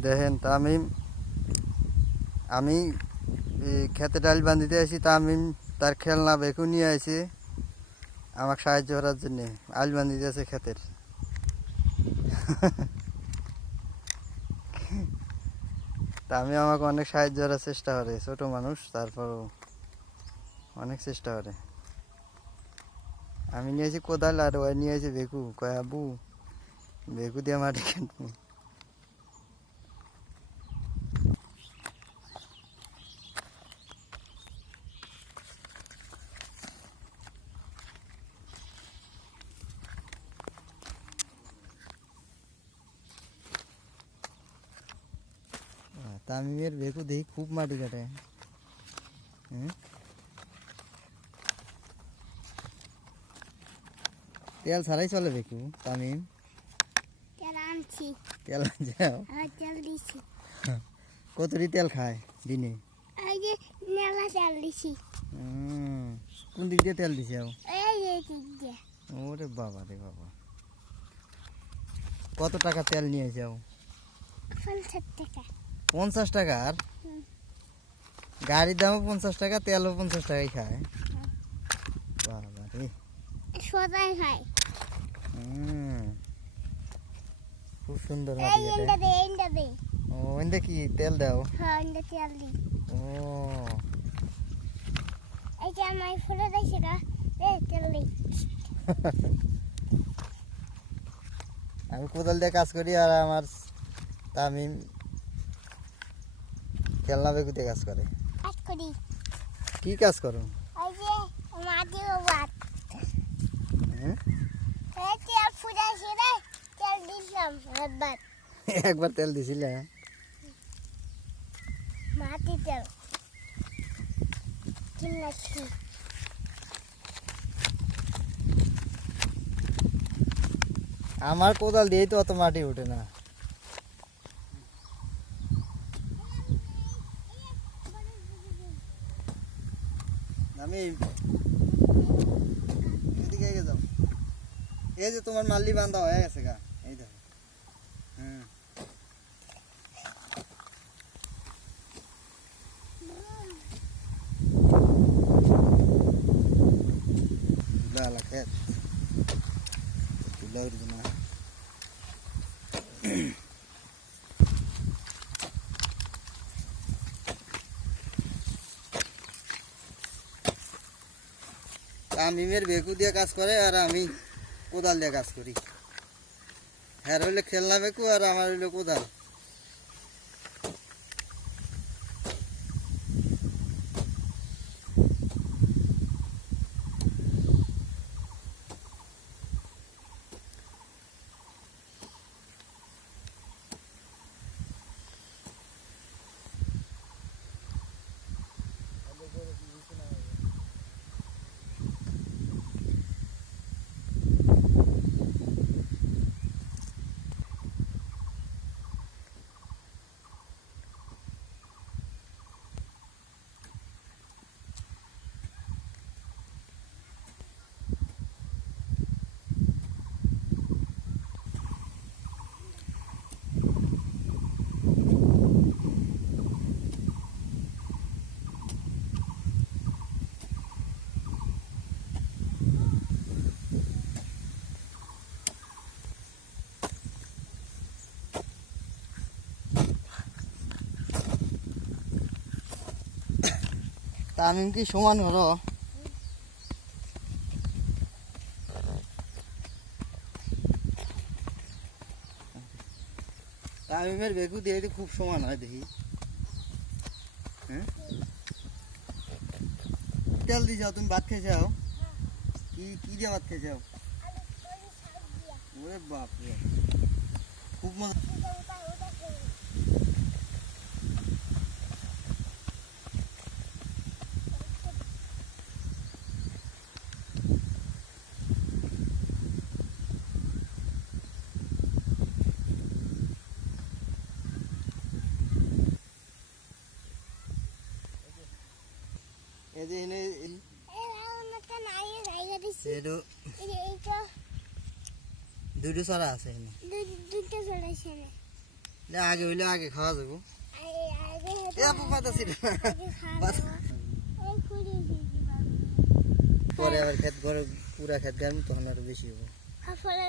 দেখেন তামিম, আমি খেতে ডাল বান্ধিতে আসি, তামিম তার খেলনা বেকু নিয়ে আসে আমাকে সাহায্য করার জন্য। আল বান্ধিতে আছে ক্ষেতের। তামিম আমাকে অনেক সাহায্য করার চেষ্টা করে, ছোট মানুষ তারপরও অনেক চেষ্টা করে। আমি নিয়েছি কোদাল আর ওই নিয়েছে বেকু, কয় আবু বেকু দিয়ে মাটি কাটবো। তামিমের বেকু দেখি খুব মাটি কাটে। তেল ছাড়াই চলে বেকু তামিম। তেল আনছি। তেল যাও, তেল দিছি। কতটি তেল খায় দিনে? এই যে নেলা তেল দিছি। কোন দিক দিয়ে তেল দিছে? এই যে দিক দিয়ে। ওরে বাবা রে বাবা, কত টাকা তেল নিয়ে যাও? 50 টাকা। 50 টাকা? আর গাড়ির দামও 50 টাকা, তেলও 50 টাকাই খায়? বাবা রে, সদাই খাই। খুব সুন্দর এই মাটি ইন্ডা কাটে। দে, ইন্ডা দে। ও এন্দে কি তেল দাও? হ্যাঁ, ইন্ডা তেল দি। ও এই যে আমার ফুলে দিছে গা, এই তেল দি। আমি কোদাল দিয়ে কাজ করি আর আমার তামিম খেলনা বেগুতে কাজ করে। কাজ করি। কি কাজ করো? এই যে মাটি বাত। হুম? এই তেল ফুটাইছে রে, তেল দিলাম একবার। একবার তেল দিছিলে? মাটি তেল কিনলাছি। আমার কোদাল দিয়েই তো অত মাটি ওঠে না। আমি এদিকে এগিয়ে যাও। এই যে তোমার মাল্লি বান্ধা হয়ে গেছে গা, এই দেখো। লালা খেত তুলা উঠবে না। তামিমের বেকু দিয়ে কাজ করে আর আমি কোদাল দিয়ে কাজ করি। হ্যাঁ হইলে খেলনা বেকু আর আমার হইলো কোদাল। তামিম কি সমান হলো? তামিমের বেকু দিয়ে তো খুব সমান হয় দেখি। হ্যাঁ, তেল দিয়ে যাও, তুমি ভাত খেয়ে যাও। কি কি দিয়ে ভাত খেয়ে যাও? ওরে বাপ রে, খুব মজা। এই যে এনে দুটো ছড়া আছে এনে। দুটো ছড়াইছে না। আগে হইলে আগে খাওয়া যাবো আগে এ আপু পাতা ছিল পাতা। এই ফুলে দিদি বাবু পরে আবার ক্ষেত ঘর পুরা ক্ষেত গান তখন আরো বেশি হবে ফলে